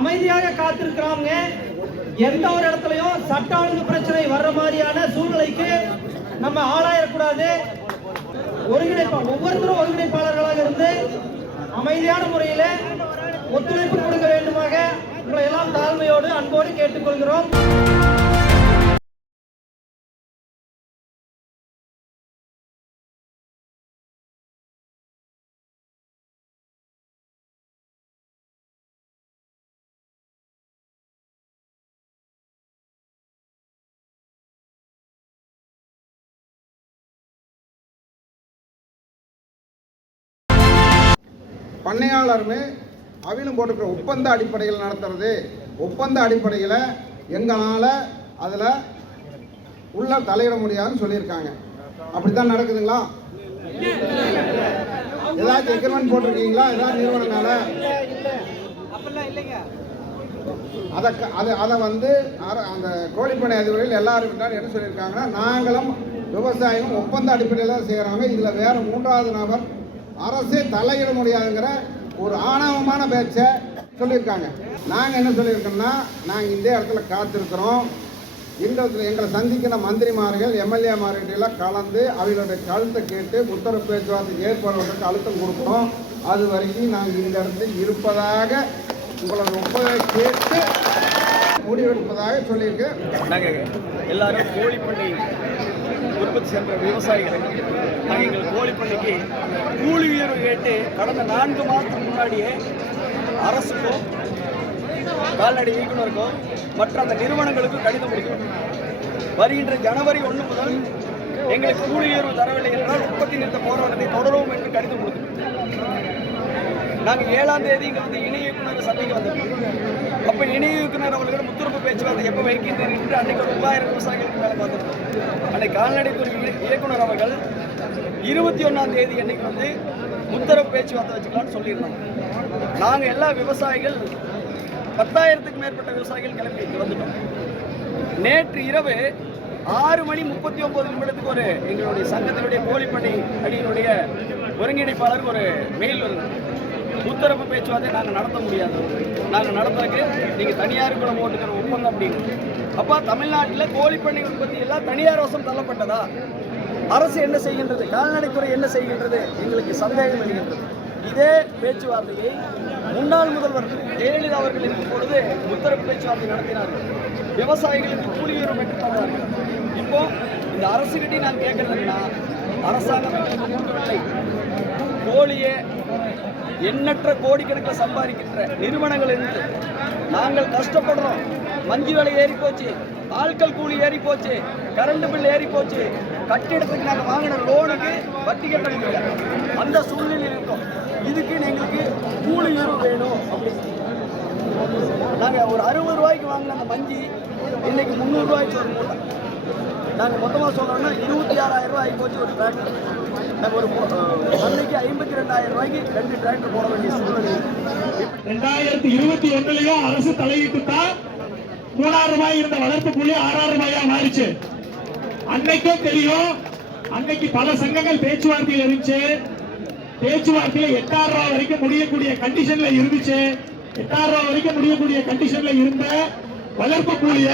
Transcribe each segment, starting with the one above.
அமைதியாக காத்திருக்கிறாங்க. எந்த ஒரு இடத்துலயும் சட்ட ஒழுங்கு பிரச்சனை வர்ற மாதிரியான சூழ்நிலைக்கு நம்ம ஆளாயிடக்கூடாது ஒருங்கிணைப்பா ஒவ்வொருத்தரும் ஒருங்கிணைப்பாளர்களாக இருந்து அமைதியான முறையில ஒத்துழைப்பு கொடுக்க வேண்டுமாக உங்களை எல்லாம் தாழ்மையோடு அன்போடு கேட்டுக்கொள்கிறோம். பண்ணையாளருமே அவிலும் போட்டுக்கிற ஒப்பந்த அடிப்படையில் நடத்துறது. ஒப்பந்த அடிப்படையில் எங்களால் அதில் உள்ள தலையிட முடியாதுன்னு சொல்லியிருக்காங்க. அப்படி தான் நடக்குதுங்களா? ஏதாச்சும் எக்ரிமெண்ட் போட்டிருக்கீங்களா? ஏதாவது நிறுவனம் அதை க- அதை அதை வந்து அந்த கோழிப்பண்ணை அதிபர்கள் எல்லாரும் விட்டாலும் என்ன சொல்லியிருக்காங்கன்னா நாங்களும் விவசாயம் ஒப்பந்த அடிப்படையில் தான் செய்கிறாங்க இதில் வேறு மூன்றாவது நபர் அரசே தலையிட முடியாதுங்கிற ஒரு ஆணவமான பேச்சை சொல்லியிருக்காங்க. நாங்கள் என்ன சொல்லியிருக்கோம்னா நாங்கள் இந்த இடத்துல காத்திருக்கிறோம். இந்த இடத்துல எங்களை சந்திக்கிற மந்திரிமார்கள் எம்எல்ஏ எல்லாம் கலந்து அவங்களுடைய கழுத்தை கேட்டு உத்தரவு பேச்சுவார்த்தைக்கு ஏற்படுவதற்கு அழுத்தம் கொடுக்குறோம். அது வரைக்கும் நாங்கள் இந்த இடத்துல இருப்பதாக உங்களோட ஒப்பதை கேட்டு முடிவெடுப்பதாக சொல்லியிருக்கேன். எல்லாரும் கோழி பண்ணி உற்பத்தி சென்ற விவசாயிகள் நாங்கள் எங்கள் கோழிப்பண்ணைக்கு கூலி உயர்வு கேட்டு கடந்த நான்கு மாதத்துக்கு முன்னாடியே அரசுக்கும் கால்நடை இயக்குநருக்கும் மற்ற அந்த நிறுவனங்களுக்கு கடிதம் கொடுக்கிறோம். வருகின்ற ஜனவரி ஒன்று முதல் எங்களுக்கு கூலி உயர்வு தரவில்லை என்றால் உற்பத்தி நிறுத்த போராட்டத்தை தொடரும் என்று கடிதம் கொடுக்கிறோம். நாங்கள் ஏழாம் தேதி இங்கே வந்து இணை இயக்குனர் சந்திக்க வந்திருக்கோம். அப்போ இணை இயக்குனர் அவர்களுக்கு முத்துறப்பு பேச்சுவார்த்தை எப்போ வைக்கின்றீர்கள் என்று அன்றைக்கு ஒரு மூவாயிரம் விவசாயிகளுக்கு மேலே பார்த்துருக்கோம். அன்றைக்கு கால்நடைத்துறை இய- இயக்குனர் அவர்கள் இருபத்தி ஒன்றாம் தேதி அன்னைக்கு வந்து முத்தரப்பு பேச்சுவார்த்தை வச்சுக்கலாம்னு சொல்லியிருந்தாங்க. நாங்கள் எல்லா விவசாயிகள் பத்தாயிரத்துக்கு மேற்பட்ட விவசாயிகள் கிளம்பி வந்துட்டோம். நேற்று இரவு ஆறு மணி முப்பத்தி ஒன்பது நிமிடத்துக்கு ஒரு எங்களுடைய சங்கத்தினுடைய கோழிப்பணி அணியினுடைய ஒருங்கிணைப்பாளருக்கு ஒரு மெயில் வருது. முத்தரப்பு பேச்சுவார்த்தை நாங்கள் நடத்த முடியாது. நாங்கள் நடத்துறதுக்கு நீங்கள் தனியார் கூட போட்டுக்கிற ஒப்பந்தம் அப்படின்னு. அப்போ தமிழ்நாட்டில் கோழிப்பண்ணை உற்பத்தி எல்லாம் தனியார் வசம் தள்ளப்பட்டதா? அரசு என்ன செய்கின்றது? கால்நடைத்துறை என்ன செய்கின்றது? எங்களுக்கு சந்தேகம் வருகின்றது இதே பேச்சுவார்த்தையை முன்னாள் முதல்வர் ஜெயலலிதா அவர்கள் இருக்கும் பொழுது முத்தரப்பு பேச்சுவார்த்தை நடத்தினார்கள். விவசாயிகளுக்கு கூலி பெற்று தந்தார்கள். இப்போ இந்த அரசுகிட்டே நான் கேட்கறதுன்னா அரசாங்கம் கோழியை எண்ணற்ற கோடிக்கணக்கில் சம்பாதிக்கின்ற நிறுவனங்கள் இருந்து நாங்கள் கஷ்டப்படுறோம். மஞ்சு விலை ஏறி போச்சு ஆட்கள் கூலி ஏறி போச்சு கரண்ட் பில் ஏறி போச்சு கட்டிடத்துக்கு நாங்கள் வாங்கின லோனுக்கு வட்டி கட்ட அந்த சூழ்நிலையில் இருக்கோம். இதுக்கு எங்களுக்கு கூலி உயர்வு வேணும் அப்படின்னு. நாங்கள் ஒரு அறுபது ரூபாய்க்கு வாங்கின அந்த மஞ்சி இன்னைக்கு முந்நூறுரூவாய்க்கு ஒரு மூட்டை நாங்கள் மொத்தமாக சொல்கிறோம்னா இருபத்தி ஆறாயிரம் ரூபாய் போச்சு ஒரு டிராக்டர் நம்ம ஒரு அன்னைக்கு ஐம்பத்தி ரெண்டாயிரம் ரூபாய்க்கு ரெண்டு டிராக்டர் போட வேண்டிய சூழ்நிலை. ரெண்டாயிரத்தி இருபத்தி ஒண்ணுலயும் அரசு தலையிட்டு தான் மூணாயிரம் ரூபாய் இருந்த வளர்ப்பு புள்ளி ஆறாயிரம் ரூபாயா மாறிச்சு. அன்னைக்கே தெரியும். அன்னைக்கு பல சங்கங்கள் பேச்சுவார்த்தையில் இருந்துச்சு. பேச்சுவார்த்தையில எட்டாயிரம் ரூபாய் வரைக்கும் முடியக்கூடிய கண்டிஷன்ல இருந்துச்சு. எட்டாயிரம் ரூபாய் வரைக்கும் முடியக்கூடிய கண்டிஷன்ல இருந்த வளர்ப்பு கூலிய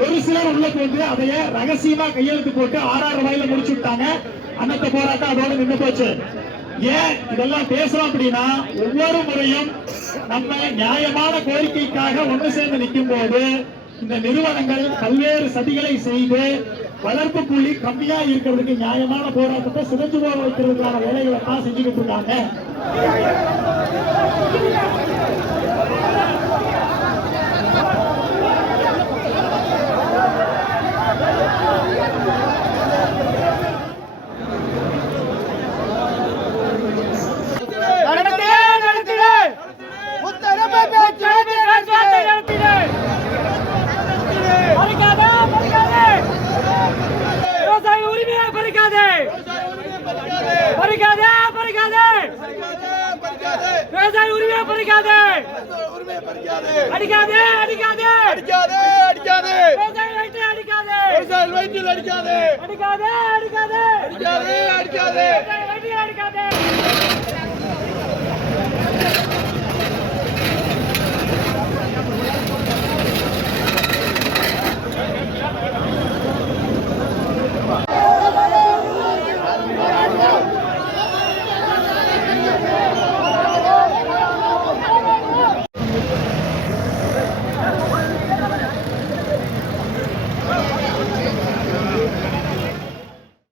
ஒரு சிலர் உள்ள போட்டு அதைய ரகசியமா கையெழுத்து போட்டு ஆறாயிரம் ரூபாயில முடிச்சு விட்டாங்க. அன்னத்தை போராட்டம் அதோட நின்று போச்சு. ஏன் இதெல்லாம் பேசுறோம் அப்படின்னா ஒவ்வொரு முறையும் நம்ம நியாயமான கோரிக்கைக்காக ஒன்று சேர்ந்து நிற்கும் போது இந்த நிறுவனங்கள் பல்வேறு சதிகளை செய்து வளர்ப்பு புள்ளி கம்மியா இருக்கிறதுக்கு நியாயமான போராட்டத்தை சிதைஞ்சு போக வைக்கிறதுக்கான வேலைகளை தான் செஞ்சுக்கிட்டு இருக்காங்க நடத்திடு நடத்திடு உத்தரவு பேச்சுவார்த்தை நடத்திடு பறிக்காதே பறிக்காதே விவசாய உரிமையை பறிக்காதே பறிக்காதே பறிக்காதே உரிமையை பறிக்காதே. அடிக்காதே அடிக்காதே. அடிக்காதே அடிக்காதே. அடிக்காதே. விவசாயிகள் வயிற்றில் அடிக்காதே. அடிக்காதே அடிக்காதே. அடிக்காதே அடிக்காதே. விவசாய